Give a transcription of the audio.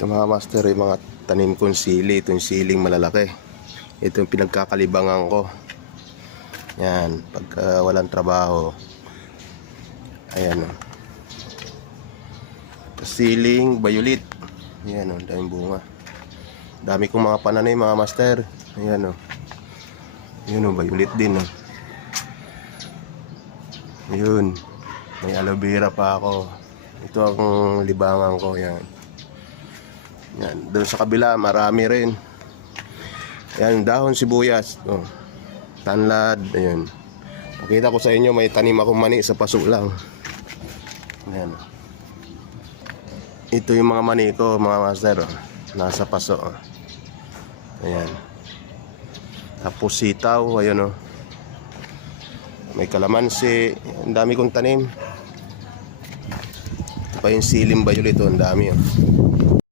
Ito mga master, yung mga tanim kong sili. Ito yung siling malalaki. Ito yung pinagkakalibangan ko. Yan, pagka walang trabaho. Ayan o. Siling violet. Ayan o, daming bunga. Dami kong mga pananim mga master. Ayan o. Ayan o, violet din o. Ayun. May aloe vera pa ako. Ito ang libangan ko. Yan. Yan. Doon sa kabila marami rin. Yan, dahon sibuyas. Oh. Tanlad. Ayun. Nakita ko sa inyo may tanim akong mani sa paso lang. Yan. Ito yung mga mani ko mga master. Oh. Nasa paso. Oh. Ayan. Tapos sitaw. Ayun oh. May kalamansi. Ang dami kong tanim. Ito pa yung siling violet. Oh. Ang dami oh.